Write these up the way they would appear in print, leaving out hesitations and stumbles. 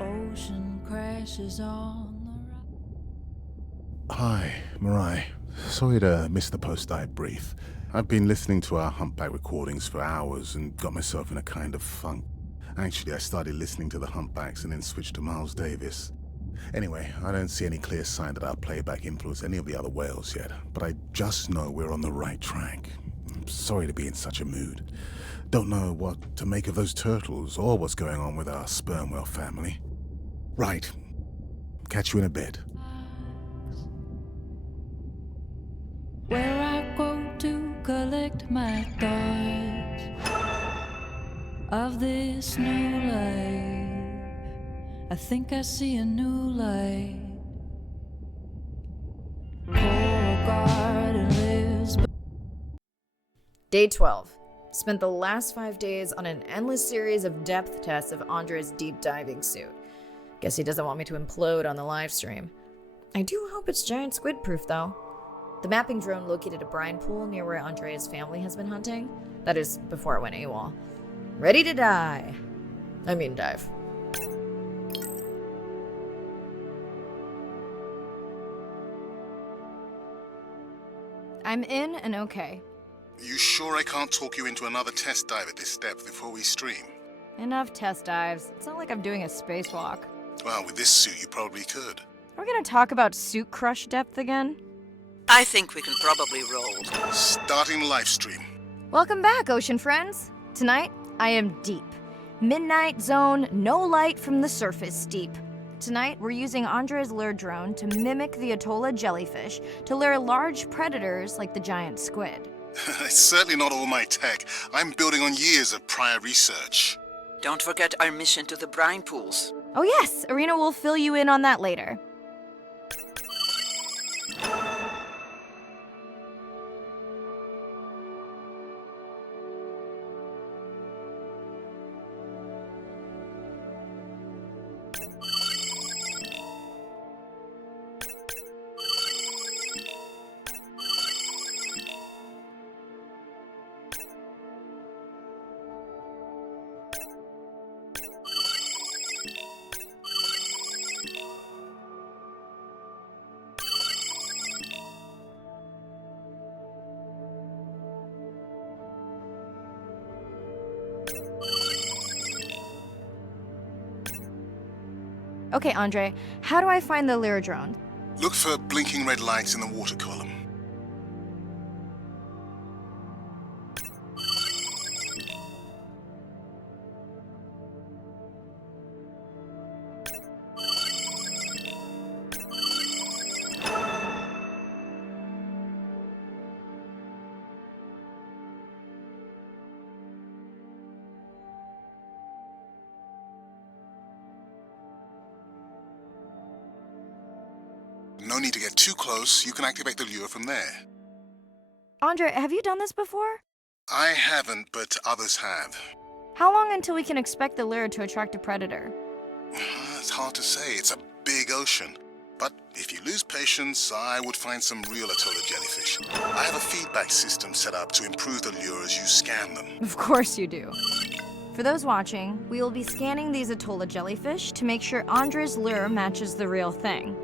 Ocean crashes on the Hi, Marai. Sorry to miss the post-dive brief. I've been listening to our Humpback recordings for hours and got myself in a kind of funk. Actually, I started listening to the Humpbacks and then switched to Miles Davis. Anyway, I don't see any clear sign that our playback influenced any of the other whales yet, but I just know we're on the right track. I'm sorry to be in such a mood. Don't know what to make of those turtles or what's going on with our sperm whale family. Right. Catch you in a bit. rocks, where I go to collect my thoughts of this new life. I think I see a new light. Coral garden lives. Day 12. Spent the last 5 days on an endless series of depth tests of Andre's deep diving suit. Guess he doesn't want me to implode on the live stream. I do hope it's giant squid proof though. The mapping drone located a brine pool near where Andrea's family has been hunting. That is, before it went AWOL. Ready to dive. I'm in and okay. You sure I can't talk you into another test dive at this depth before we stream? Enough test dives. It's not like I'm doing a spacewalk. Well, with this suit you probably could. Are we gonna talk about suit crush depth again? I think we can probably roll. Starting the live stream. Welcome back, ocean friends. Tonight, I am deep. Midnight zone, no light from the surface deep. Tonight, we're using Andre's lure drone to mimic the Atolla jellyfish to lure large predators like the giant squid. It's certainly not all my tech. I'm building on years of prior research. Don't forget our mission to the brine pools. Oh yes, Arena will fill you in on that later. Okay, Andre, how do I find the lure drone? Look for blinking red lights in the water column. No need to get too close. You can activate the lure from there. Andre, have you done this before? I haven't, but others have. How long until we can expect the lure to attract a predator? It's hard to say. It's a big ocean. But if you lose patience, I would find some real Atolla jellyfish. I have a feedback system set up to improve the lure as you scan them. Of course you do. For those watching, we will be scanning these Atolla jellyfish to make sure Andre's lure matches the real thing.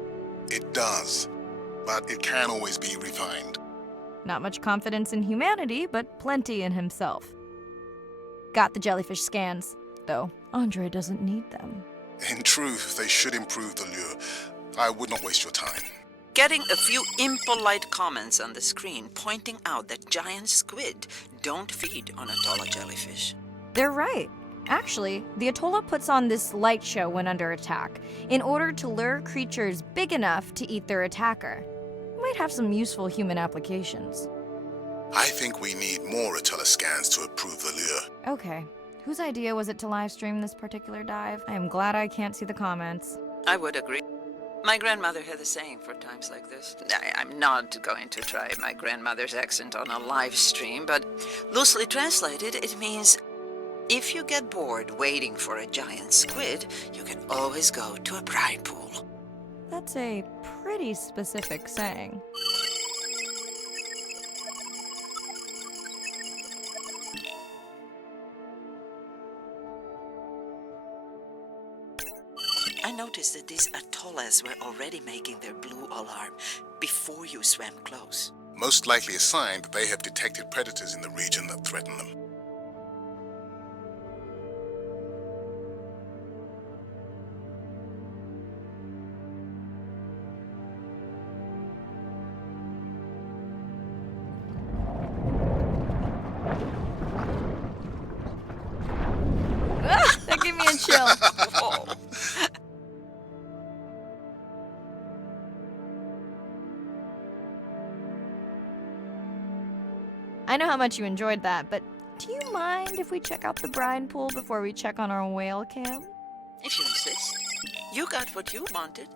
It does, but it can always be refined. Not much confidence in humanity, but plenty in himself. Got the jellyfish scans, though Andre doesn't need them. In truth, they should improve the lure. I would not waste your time. Getting a few impolite comments on the screen pointing out that giant squid don't feed on Atolla jellyfish. They're right. Actually, the Atolla puts on this light show when under attack, in order to lure creatures big enough to eat their attacker. Might have some useful human applications. I think we need more Atolla scans to approve the lure. Okay. Whose idea was it to live stream this particular dive? I am glad I can't see the comments. I would agree. My grandmother had a saying for times like this. I'm not going to try my grandmother's accent on a live stream, but loosely translated, it means if you get bored waiting for a giant squid, you can always go to a brine pool. That's a pretty specific saying. I noticed that these atollas were already making their blue alarm before you swam close. Most likely a sign that they have detected predators in the region that threaten them. That gave me a chill. Whoa. I know how much you enjoyed that, but do you mind if we check out the brine pool before we check on our whale cam? If you insist. You got what you wanted.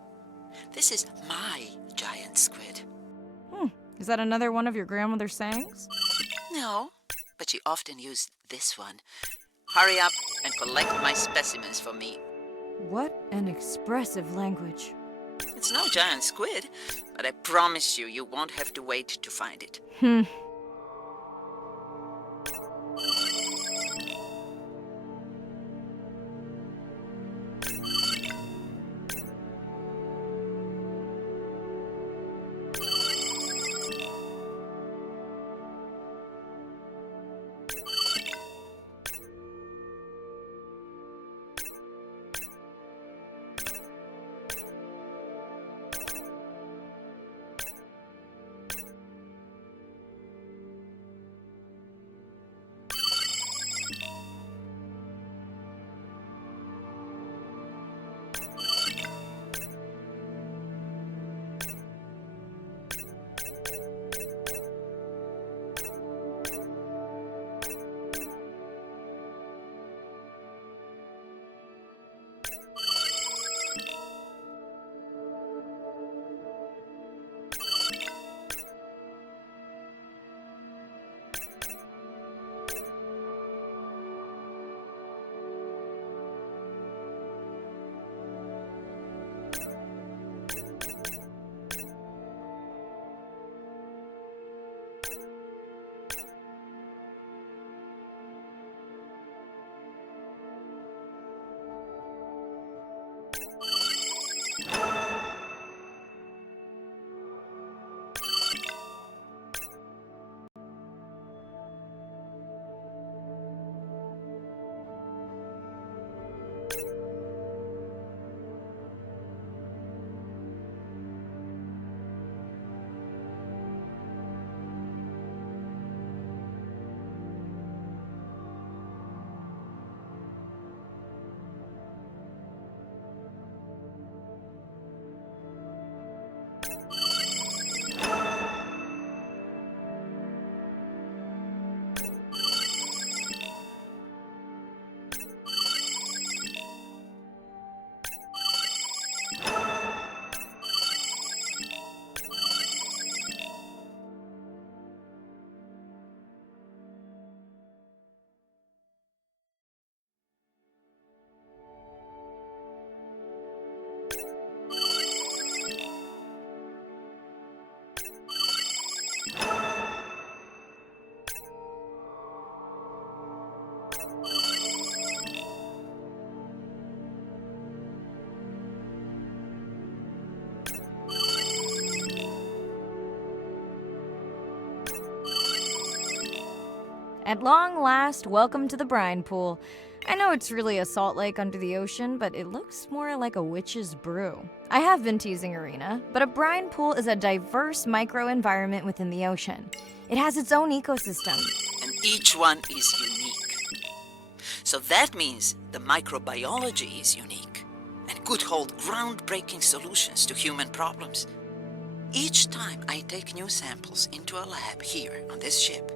This is my giant squid. Is that another one of your grandmother's sayings? No, but she often used this one. Hurry up and collect my specimens for me. What an expressive language. It's no giant squid, but I promise you won't have to wait to find it. At long last, welcome to the brine pool. I know it's really a salt lake under the ocean, but it looks more like a witch's brew. I have been teasing Arena, but a brine pool is a diverse microenvironment within the ocean. It has its own ecosystem. And each one is unique. So that means the microbiology is unique and could hold groundbreaking solutions to human problems. Each time I take new samples into a lab here on this ship,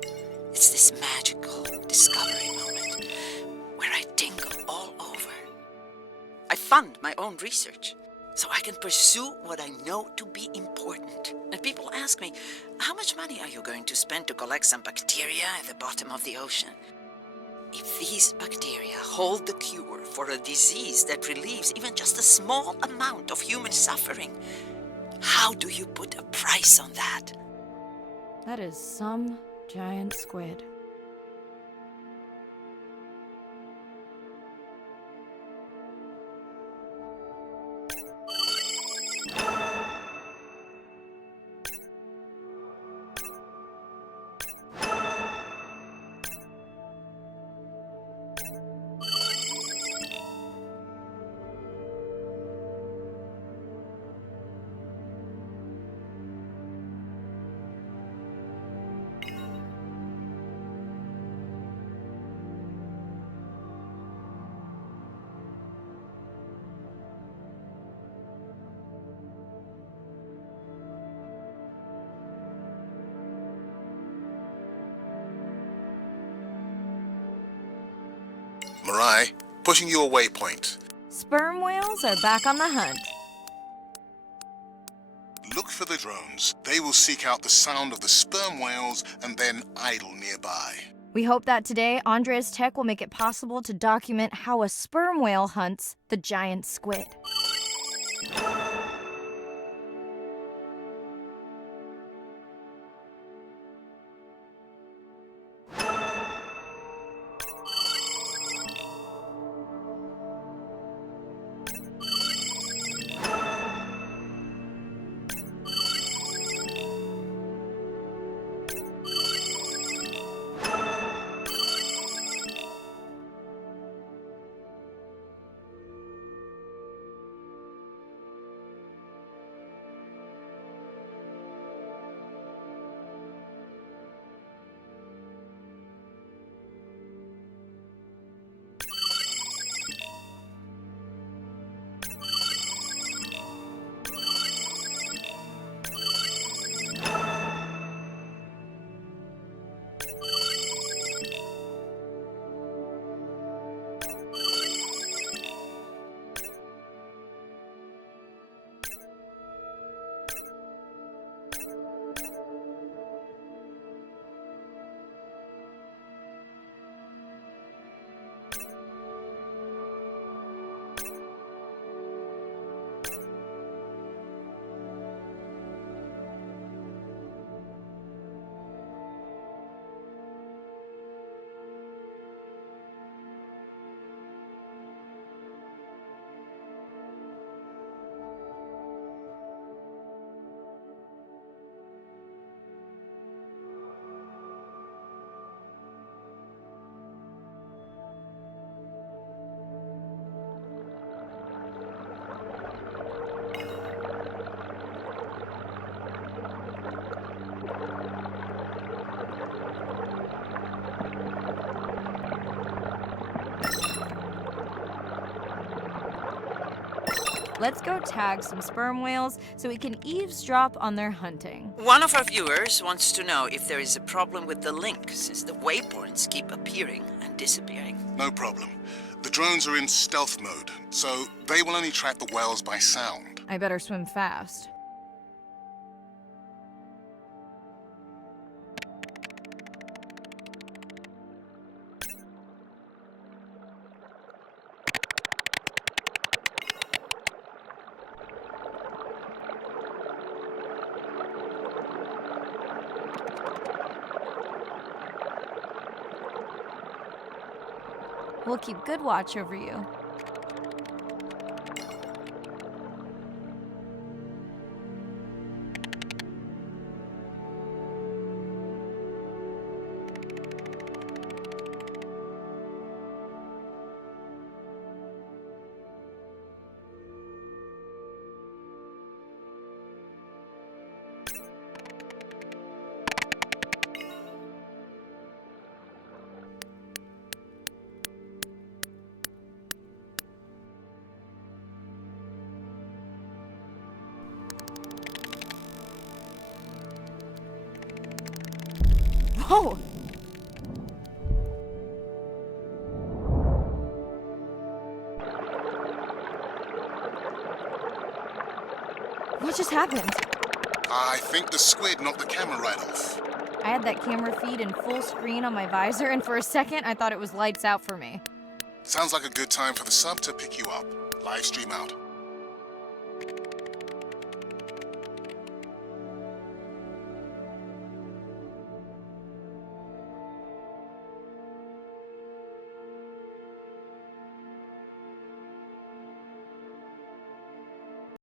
it's this magical discovery moment where I tingle all over. I fund my own research so I can pursue what I know to be important. And people ask me, how much money are you going to spend to collect some bacteria at the bottom of the ocean? If these bacteria hold the cure for a disease that relieves even just a small amount of human suffering, how do you put a price on that? That is some giant squid. Samurai, pushing your waypoint. Sperm whales are back on the hunt. Look for the drones. They will seek out the sound of the sperm whales and then idle nearby. We hope that today, Andrea's tech will make it possible to document how a sperm whale hunts the giant squid. Let's go tag some sperm whales so we can eavesdrop on their hunting. One of our viewers wants to know if there is a problem with the link, since the waypoints keep appearing and disappearing. No problem. The drones are in stealth mode, so they will only track the whales by sound. I better swim fast. We'll keep good watch over you. Whoa! What just happened? I think the squid knocked the camera right off. I had that camera feed in full screen on my visor, and for a second, I thought it was lights out for me. Sounds like a good time for the sub to pick you up. Live stream out.